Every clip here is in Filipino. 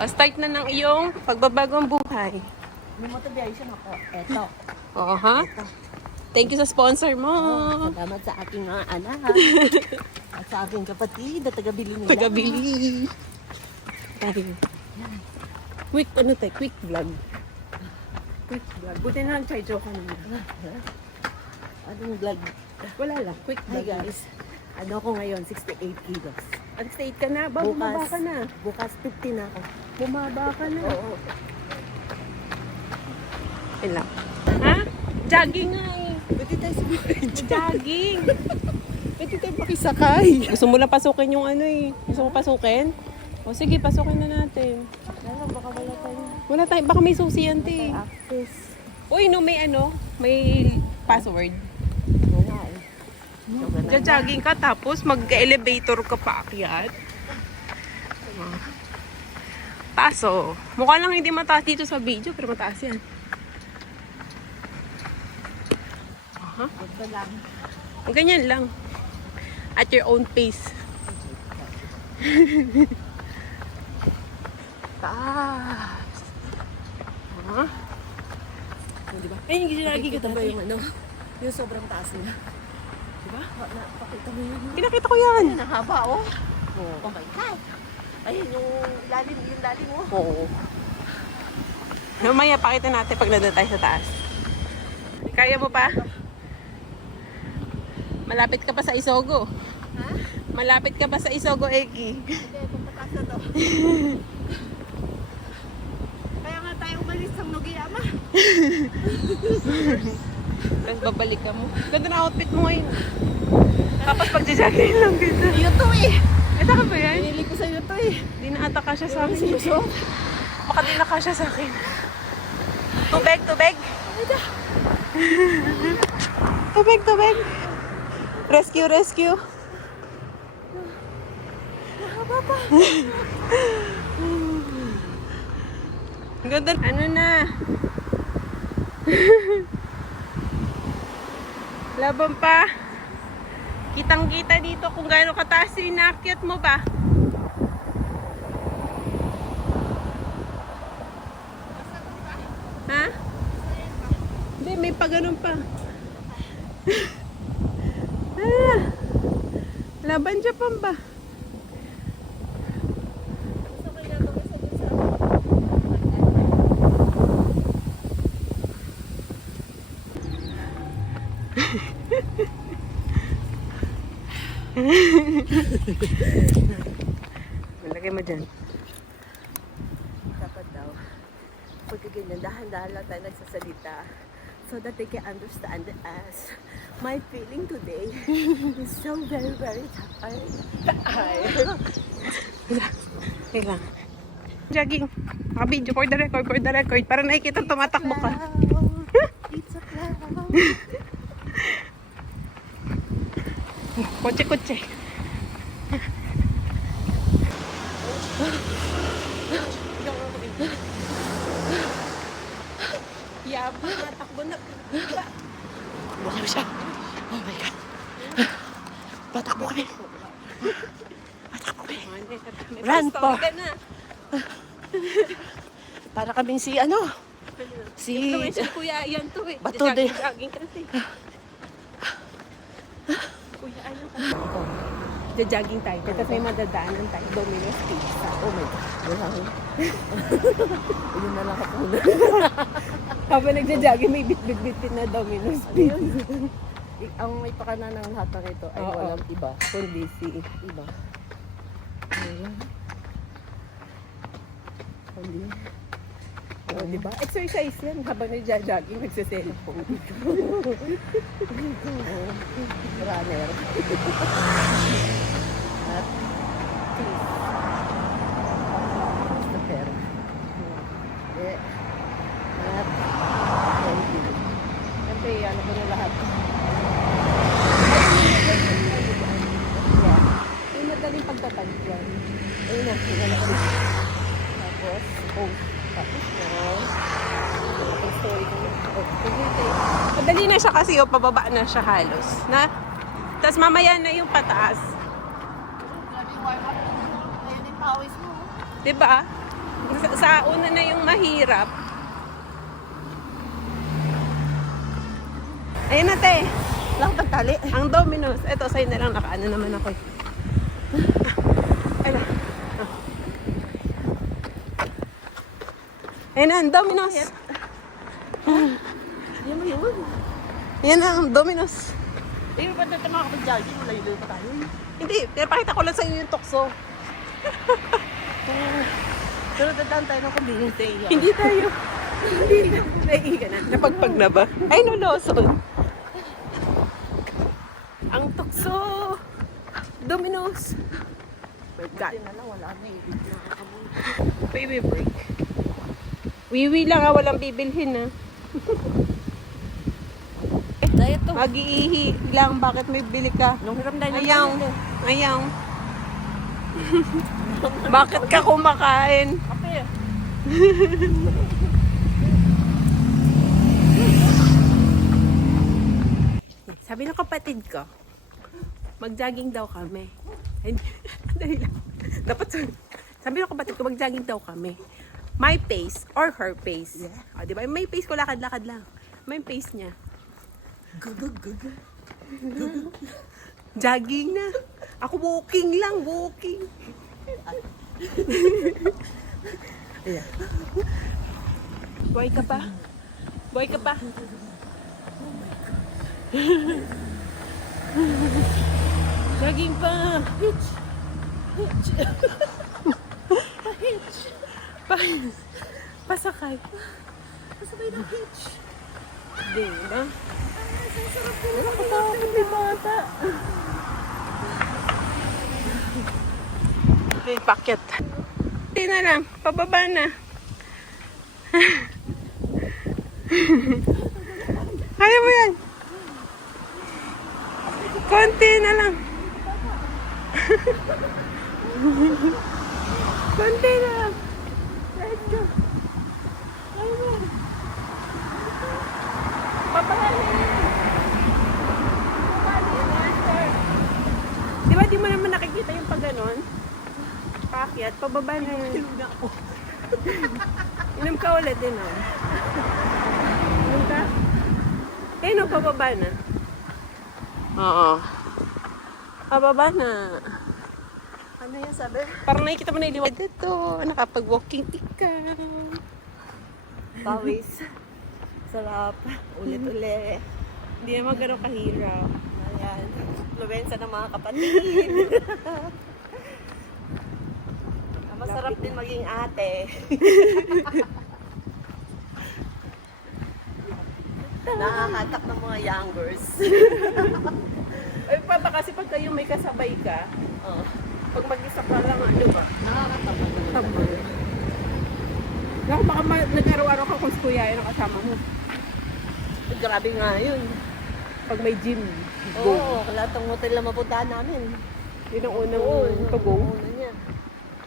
Start na ng iyong pagbabagong buhay. May motivation ako. Eto. Oo, ha? Thank you sa sponsor mo. Salamat sa aking anak. At sa aking kapatid na taga-bili nila. Tagabili. Tayo. Quick, ano tayo? Quick vlog. Quick vlog. Buti na lang try joke kanina. Anong vlog? Wala lang. Quick Hi vlog. guys. Ano ako ngayon? 68 kilos. At state ka na ba? Bumaba ka na. Bukas 50 na ako. Bumaba ka na. Oo. Ilang. Ha? Jogging nga eh. Pwede tayo sa Jogging. Pwede tayo makisakay. Gusto mo lang pasukin yung ano eh. Gusto mo pasukin? O sige, pasukin na natin. Lalo, baka wala tayo. Wala tayo. Baka may susi yan, te. Access. Uy, no, may ano? May password. Oo nga eh. Jogging ka tapos mag-elevator ka pa akyat. Taas oh. Mukha lang hindi mataas dito sa video pero mataas yan. Huwag ka lang. Ganyan lang. At your own pace. Taas. Diba? Ay, yung ginagi ka Nakikita ba dati. yung ano? Yung sobrang taas nila. Diba? Pakita mo yun. Pinakita ko yan. Ayun, ang haba oh. Oh my God. Ayun, yung lalim oh. Oo. Mamaya pakita natin pag nandun tayo sa taas. Kaya mo pa? Malapit ka pa sa Isogo. Ha? Malapit ka pa sa Isogo, Eki. Hindi, pagpataas na to. Kaya nga tayo umalis ng Nogiyama. Tapos babalik ka mo. Ganda na outfit mo ngayon. Tapos pag-jogging lang kita. Yun to eh. Ito ka ba yan? Pinili ko sa'yo to eh. Di na ata kasya sa akin. Sinusok. Baka di na kasya sa akin. Tubig, tubig. Tubig, tubig. Rescue, rescue. Mahaba pa. Ganda. Ano na? Laban pa. Kitang-kita dito kung gaano kataas yung inaakyat mo ba? Ha? Hindi, may pa ganun pa. Laban Japan ba? Malagay mo dyan. Dapat daw. Pagka ganyan, dahan-dahan lang tayo nagsasalita. So that they can understand us. My feeling today is so very, very tired. Wait lang. Jogging. Video, for the record, for the record. Para nakikita tumatakbo ka. It's a cloud. Kotse-kotse. Yabo, natakbo na. Baka siya. Oh my God. Patakbo kami. Patakbo kami. Run po. Para kaming si ano? Si... Si Kuya yan to eh. Bato de. Jogging kasi. Kuya ano ka? Jogging tayo. Tapos may madadaanan tayo. Domino's Pizza. Oh my God. Wala ko. Ayun na lang kapuna. Habang nagja-jogging, may bit-bit-bit na Domino's Pizza. Ang may pakana ng lahat ng ito ay Oo. walang iba. Kundi si Iba. Ayun. Hindi. Oh, di ba? Exercise yan. Habang nagja-jogging, nagsiselfone. Runner. At cheese. Basta pera. Eh. At candy. Siyempre, ano ko na lahat. Yeah. May madaling pagtatag yan. Ayun na. Tingnan ko. Tapos, tapos Ang story ko na. Madali na siya kasi, pababa na siya halos. Na? Tapos mamaya na yung pataas. grabe yung warm up. Ayun yung pawis mo. Diba? mahirap. Ayun na, te. Wala akong pagtali. Ang Domino's. Eto, sa'yo na lang. Nakaano naman ako. Ayun na. Ayun na, ang Domino's. Yun mo yun. Yan na, ang Domino's. Eh, ba't natin makakapag-jogging? Malayo pa tayo. Hindi, pero pakita ko lang sa'yo yung tukso. Pero dadaan tayo ng convenience day. Hindi tayo. Hindi na. Naiiga na. Napagpag na ba? Ay, no, Lawson. Ang tukso. Domino's. My God. na lang, wala na eh. Baby break. Wiwi lang ha, walang bibilhin ha. Diet to. Mag-iihi lang, bakit may bili ka? Nung hiram tayo ng Ayaw. Ayaw. Bakit ka kumakain? kape. Sabi ng kapatid ko, mag-jogging daw kami. Ay, dahil lang. Dapat sabi ng kapatid ko, mag-jogging daw kami. My pace or her pace. Yeah. O, di ba? May pace ko, lakad-lakad lang. May pace niya. Jogging na. Ako walking lang, walking. Ayan. Buhay ka pa? Buhay ka pa? Jogging pa. Hitch. Hitch. Hitch. Pasakay. Kasabay ng hitch. Di ba? Sarap din. Nakakatakot may bata. Okay, packet. Hindi na lang. Pababa na. Kaya mo yan. Konti na lang. Konti na lang. Let's go. Kaya mo. Papahalin. Di ba di mo naman nakikita yung pag ganon? Pakyat, pababa na yun. Hilog na ako. Inom ka ulit din, oh. Inom ka? Eh, no, pababa na. Oo. Pababa na. Ano yan sabi? Parang nakikita mo na iliwag. Ito, nakapag-walking ikaw. Pawis. Sarap. Ulit-ulit. Hindi naman gano'ng kahirap. Ayan. Influenza ng mga kapatid. Masarap din maging ate. Nakakatak ng mga youngers. Ay, pa kasi pag kayo may kasabay ka, Oh. pag mag-isa ka lang, ano ba? Nakakatama. Tama. Naku, baka nag-araw-araw ka kung kuya yun ang kasama mo. Grabe nga yun. Pag may gym, Oo, go. lahat ng hotel na mapuntahan namin. Yun ang unang to yung go. una niya.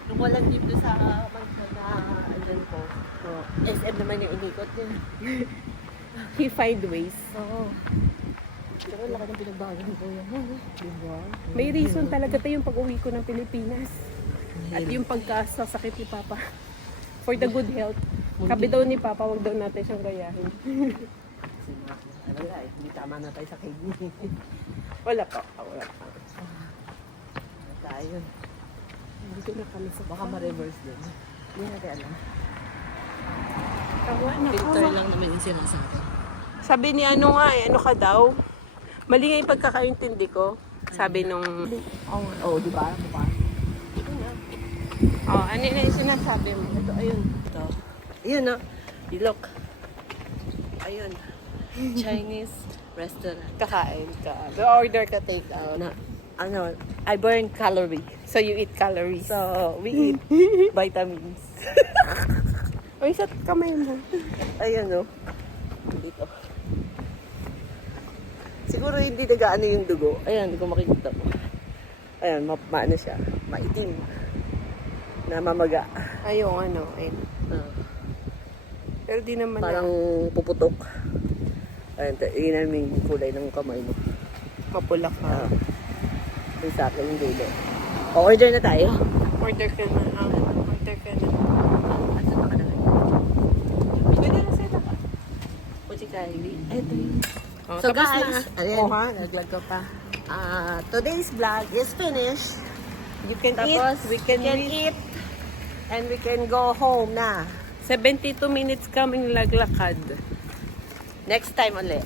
Nung walang jeep doon sa Mansa na andun ko. Oh, SM naman yung inikot niya. He find ways. Oo. Pero laki ng pinagbago ni Kuya. Diba? May reason talaga tayo yung pag-uwi ko ng Pilipinas. At yung pagkasasakit ni Papa. For the good health. Sabi daw ni Papa, wag daw natin siyang gayahin. Wala eh, hindi tama na tayo sa kidney. Wala pa. Wala pa. Tayo. Hindi ko na kami sa Baka ma-reverse din. Hindi natin alam. Tawa na Filter lang naman yung sinasabi. Sabi ni ano nga ano ka daw? Mali nga yung pagkakaintindi ko. Sabi nung... Oo, di ba? Mukha. Oh, ano na yung sinasabi mo? Ito, ayun. Ito. Ayun na. Look. Ayun. Chinese restaurant. Kakain ka. Order ka take out. Na, ano, I burn calorie. So you eat calories. So, we eat vitamins. O, isa kamay mo. Ayun, no. Dito. Siguro hindi nagaano yung dugo. Ayan, hindi ko makikita. Ayan, maano siya. Maitim. Na mamaga. Ay, yung ano. Ayun. Ah, Pero di naman parang puputok. Ayan, yun namin yung kulay ng kamay mo. mapula ka. Ah, yung sa akin yung dulo. O, order na tayo. Order ka na. Order ka na. Asan ba ka na? Oh, So tapos guys, na. ayan. Oh, ha? Naglag ka pa. Today's vlog is finished. You can Tapos, eat. We can eat. eat. And we can go home na. 72 minutes kaming laglakad. Next time ulit.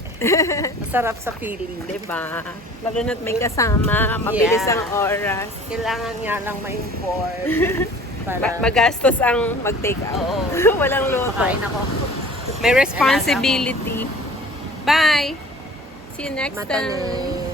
Masarap sa feeling, di ba? Lalo na't may kasama, mabilis Yeah. ang oras. Kailangan nga lang ma-inform. Para, Magastos ang mag-take out. Oo. Walang luto. Makain ako. May responsibility. Bye! See you next time. Matanin.